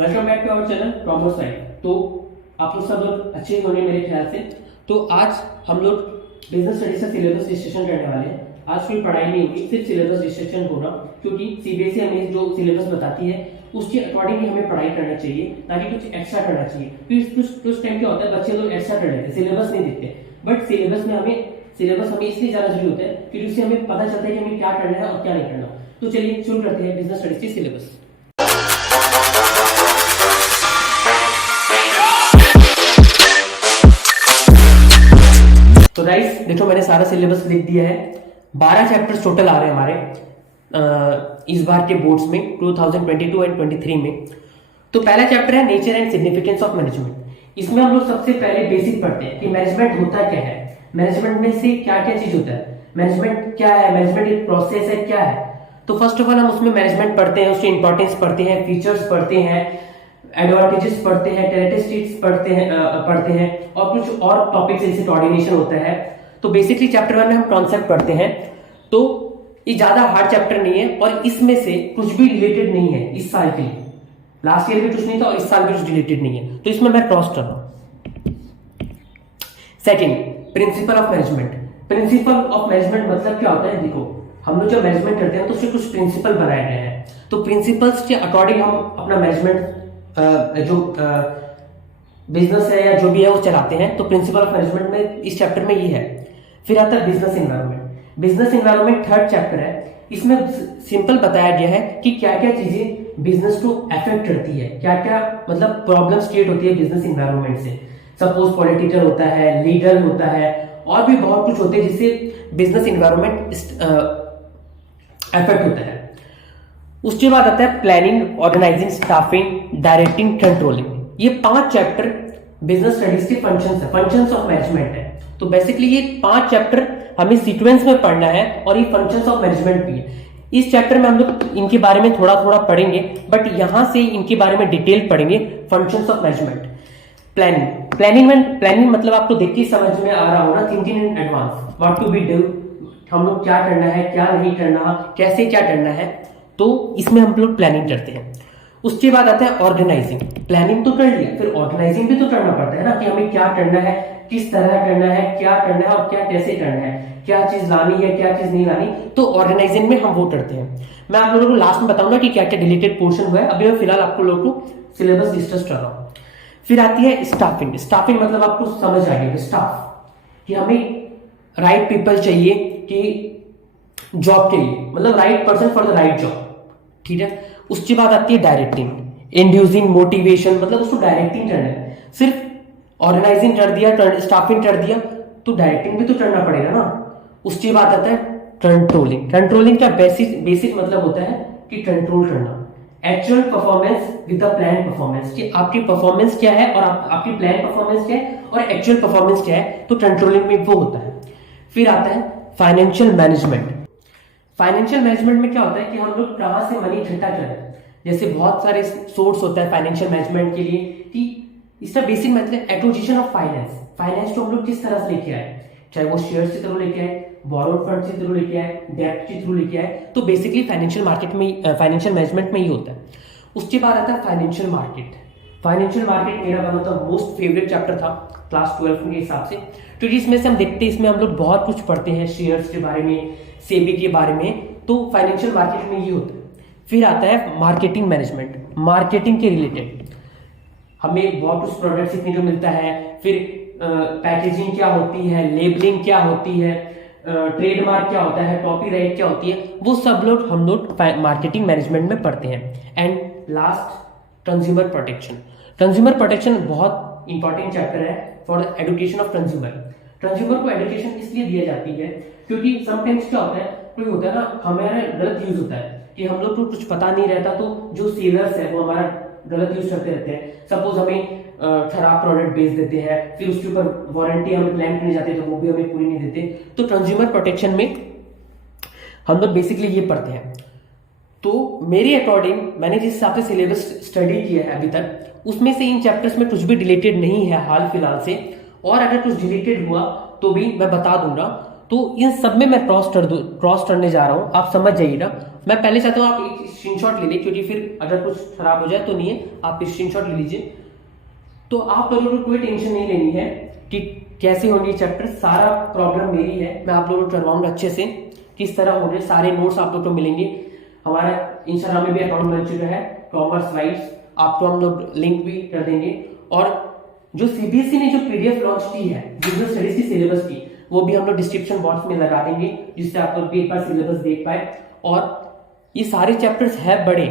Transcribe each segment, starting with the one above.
Welcome back to our channel promo side. तो आप लोग सब लोग अच्छे ही होंगे मेरे ख्याल से। तो आज हम लोग बिजनेस स्टडीज का सिलेबस डिस्कशन करने वाले हैं। आज कोई पढ़ाई नहीं होगी, सिर्फ सिलेबस डिस्कशन होगा, क्योंकि सीबीएसई हमें जो सिलेबस बताती है उसके अकॉर्डिंग ही हमें पढ़ाई करना चाहिए, ताकि कुछ एक्स्ट्रा करना चाहिए। कुछ टाइम क्या होता है, बच्चे लोग एक्स्ट्रा कर लेते हैं, सिलेबस नहीं देखते। बट सिलेबस हमें इसलिए ज्यादा जरूरी होता है क्योंकि उससे हमें पता चलता है कि हमें क्या करना है और क्या नहीं करना। तो चलिए शुरू करते हैं बिजनेस स्टडीज की सिलेबस। तो गाइस देखो, मैंने सारा सिलेबस लिख दिया है। 12 चैप्टर्स टोटल आ रहे हैं हमारे इस बार के बोर्ड्स में 2022 एंड 23 में। तो पहला चैप्टर है nature and significance of management. इसमें हम लोग सबसे पहले बेसिक पढ़ते हैं कि मैनेजमेंट होता क्या है, मैनेजमेंट में से क्या क्या चीज होता है, मैनेजमेंट क्या है, मैनेजमेंट एक प्रोसेस है क्या है। तो फर्स्ट ऑफ ऑल हम उसमें मैनेजमेंट पढ़ते हैं, उसकी इंपॉर्टेंस पढ़ते हैं, फीचर्स पढ़ते हैं, एडवांटेजेस पढ़ते हैं, कैरेक्टरिस्टिक्स पढ़ते हैं और कुछ और टॉपिक्स जैसे कोऑर्डिनेशन होता है। तो बेसिकली चैप्टर 1 में हम कॉन्सेप्ट पढ़ते हैं। तो ये ज्यादा हार्ड चैप्टर नहीं है और इसमें से कुछ भी रिलेटेड नहीं है इस साल के लिए। लास्ट ईयर भी कुछ नहीं था और इस साल भी कुछ रिलेटेड नहीं है, तो इसमें मैं क्रॉस कर रहा हूं। Second, principle of management. Principle of management मतलब क्या होता है, देखो हम लोग जब मैनेजमेंट करते हैं तो उसके कुछ प्रिंसिपल बनाए गए हैं। तो प्रिंसिपल्स के अकॉर्डिंग हम अपना मैनेजमेंट जो बिजनेस है या जो भी है वो चलाते हैं। तो प्रिंसिपल ऑफ मैनेजमेंट में इस चैप्टर में ये है। फिर आता है business environment. Business environment third chapter है। इसमें सिंपल बताया गया है कि क्या क्या चीजें बिजनेस को अफेक्ट करती है, क्या क्या मतलब प्रॉब्लम्स क्रिएट होती है बिजनेस एनवायरनमेंट से। सपोज पॉलिटिकल होता है, लीगल होता है और भी बहुत कुछ होते हैं जिससे बिजनेस एनवायरनमेंट अफेक्ट होता है। उसके बाद आता है planning, organising, staffing, directing, controlling. ये 5 चैप्टर बिजनेस स्टडीज के फंक्शंस है, फंक्शंस ऑफ मैनेजमेंट है। तो बेसिकली ये 5 चैप्टर हमें सीक्वेंस में पढ़ना है और ये फंक्शंस ऑफ मैनेजमेंट भी है। इस चैप्टर में हम लोग इनके बारे में थोड़ा थोड़ा पढ़ेंगे, बट यहां से इनके बारे में डिटेल पढ़ेंगे। Functions of management. प्लानिंग मतलब आपको देख के समझ में आ रहा होगा, thinking in advance, what to be do, हम लोग क्या करना है, क्या नहीं करना, कैसे क्या करना है। तो इसमें हम लोग प्लानिंग करते हैं। उसके बाद आता है ऑर्गेनाइजिंग। प्लानिंग तो कर लिया, फिर ऑर्गेनाइजिंग भी तो करना पड़ता है ना, कि हमें क्या करना है, किस तरह करना है, क्या करना है और क्या कैसे करना है, क्या चीज लानी है, क्या चीज नहीं लानी। तो ऑर्गेनाइजिंग में हम वो करते हैं। मैं आप लोगों को लास्ट में बताऊंगा कि क्या क्या डिलीटेड पोर्शन हुआ है। अभी मैं फिलहाल आपको लोगों को सिलेबस डिस्कस कर रहा हूं। फिर आती है स्टाफिंग। स्टाफिंग मतलब आपको समझ आ गया स्टाफ, कि हमें राइट पीपल चाहिए कि जॉब के लिए, मतलब right person for the right job, ठीक है। उसके बाद आती है डायरेक्टिंग, इंड्यूसिंग, मोटिवेशन, मतलब उसको डायरेक्टिंग करना है। सिर्फ ऑर्गेनाइजिंग कर दिया, स्टाफिंग कर दिया, तो डायरेक्टिंग भी तो करना पड़ेगा ना। उसके बाद आता है कंट्रोलिंग। कंट्रोलिंग का बेसिक मतलब होता है कि कंट्रोल करना, actual performance with the plan performance, कि आपकी परफॉर्मेंस क्या है और आपकी प्लान परफॉर्मेंस क्या है और एक्चुअल परफॉर्मेंस क्या है। तो कंट्रोलिंग में वो होता है। फिर आता है फाइनेंशियल मैनेजमेंट। फाइनेंशियल मैनेजमेंट में क्या होता है कि हम लोग कहां से मनी इकट्ठा करें। जैसे बहुत सारे सोर्स होता है फाइनेंशियल मैनेजमेंट के लिए, कि इसका बेसिक मतलब एक्विजिशन ऑफ फाइनेंस। फाइनेंस को हम लोग किस तरह से लेके आए, चाहे वो शेयर के थ्रू लेके आए, बोरोड फंड के थ्रू लेके आए, डेब्ट के थ्रू लेके आए। तो बेसिकली फाइनेंशियल मार्केट में, फाइनेंशियल मैनेजमेंट में ही होता है। उसके बाद आता है फाइनेंशियल मार्केट। फाइनेंशियल मार्केट मेरा one of the most favourite chapter था क्लास 12 के हिसाब से, क्योंकि इसमें से हम देखते हैं, इसमें हम लोग बहुत कुछ पढ़ते हैं, शेयर्स के बारे में, सेबी के बारे में। तो फाइनेंशियल मार्केट में ये होता है। फिर आता है मार्केटिंग मैनेजमेंट। मार्केटिंग के रिलेटेड हमें बहुत कुछ प्रोडक्ट सीखने को मिलता है। फिर पैकेजिंग क्या होती है, लेबलिंग क्या होती है, ट्रेडमार्क क्या होता है, कॉपीराइट क्या होती है, वो सब लोग हम लोग मार्केटिंग मैनेजमेंट में पढ़ते हैं। And last, consumer protection. Consumer protection बहुत इंपॉर्टेंट चैप्टर है for the education of consumer. Consumer को एजुकेशन इसलिए दिया जाती है क्योंकि समटाइम्स क्या होता है, कोई होता है ना, हमारा गलत यूज होता है कि हम लोग को कुछ पता नहीं रहता, तो जो सेलर्स है वो हमारा गलत यूज करते रहते हैं। सपोज हमें खराब प्रोडक्ट बेच देते हैं, फिर उसके ऊपर वारंटी हमें क्लेम करने जाते हैं तो वो भी हमें पूरी नहीं देते। तो कंज्यूमर प्रोटेक्शन में हम लोग बेसिकली ये पढ़ते हैं। तो मेरे अकॉर्डिंग मैंने जिस हिसाब से सिलेबस स्टडी किया है अभी तक, उसमें से इन चैप्टर्स में कुछ भी डिलीटेड नहीं है हाल फिलहाल से, और अगर कुछ डिलीटेड हुआ तो भी मैं बता दूंगा। तो इन सब में मैं क्रॉस करने जा रहा हूं, आप समझ जाइएगा। मैं पहले चाहता हूँ आप एक स्क्रीनशॉट ले लें, क्योंकि फिर अगर कुछ खराब हो जाए तो नहीं है, आप स्क्रीनशॉट ले लीजिए। तो आप लोगों को कोई टेंशन नहीं लेनी है कि कैसे होंगे चैप्टर, सारा प्रॉब्लम मेरी है, मैं आप लोगों को करवाऊंगा अच्छे से, किस तरह होंगे, सारे नोट्स आप लोग को मिलेंगे। हमारा इंस्टाग्राम में भी अकाउंट बन चुका है कॉमर्स वाइज, आपको हम लोग लिंक भी कर देंगे। और जो सीबीएसई ने जो पीडीएफ लॉन्च की है बिजनेस स्टडीज की सिलेबस की, वो भी हम लोग डिस्क्रिप्शन बॉक्स में लगा देंगे, जिससे आप लोग भी एक बार सिलेबस देख पाए। और ये सारे चैप्टर्स है बड़े,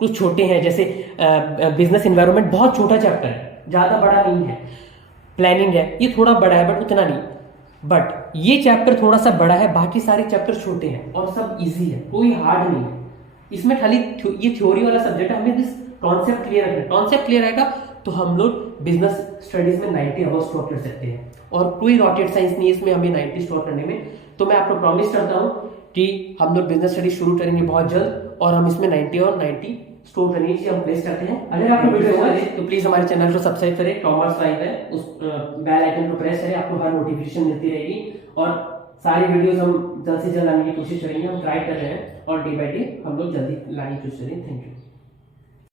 कुछ छोटे हैं, जैसे बिजनेस एनवायरनमेंट बहुत छोटा चैप्टर है, ज्यादा बड़ा नहीं है। प्लानिंग है ये थोड़ा बड़ा है बट उतना नहीं, बट ये चैप्टर थोड़ा सा बड़ा है, बाकी सारे चैप्टर छोटे हैं और सब इजी है, कोई हार्ड नहीं है। इसमें खाली ये थ्योरी वाला सब्जेक्ट है, हमें कॉन्सेप्ट क्लियर रखना, कॉन्सेप्ट क्लियर रहेगा तो हम लोग बिजनेस स्टडीज में 90 अवर्स स्कोर कर सकते हैं, और कोई रॉकेट साइंस नहीं है इसमें हमें 90 स्कोर करने में। तो मैं आपको प्रॉमिस करता हूं कि हम लोग बिजनेस स्टडी शुरू करेंगे बहुत जल्द, और हम इसमें 90 और 90 स्कोर करने की हम प्लेस करते हैं। अगर आपको वीडियो अच्छा लगे तो प्लीज हमारे चैनल को सब्सक्राइब करें, कॉमर्स लाइव है, उस बेल आइकन को प्रेस करें, आपको हर नोटिफिकेशन मिलती रहेगी। और सारी वीडियोस हम जल्द से जल्द लाने की कोशिश करेंगे, हम ट्राई कर रहे हैं, और डे बाय डे हम लोग जल्दी लाने की कोशिश करेंगे। Thank you.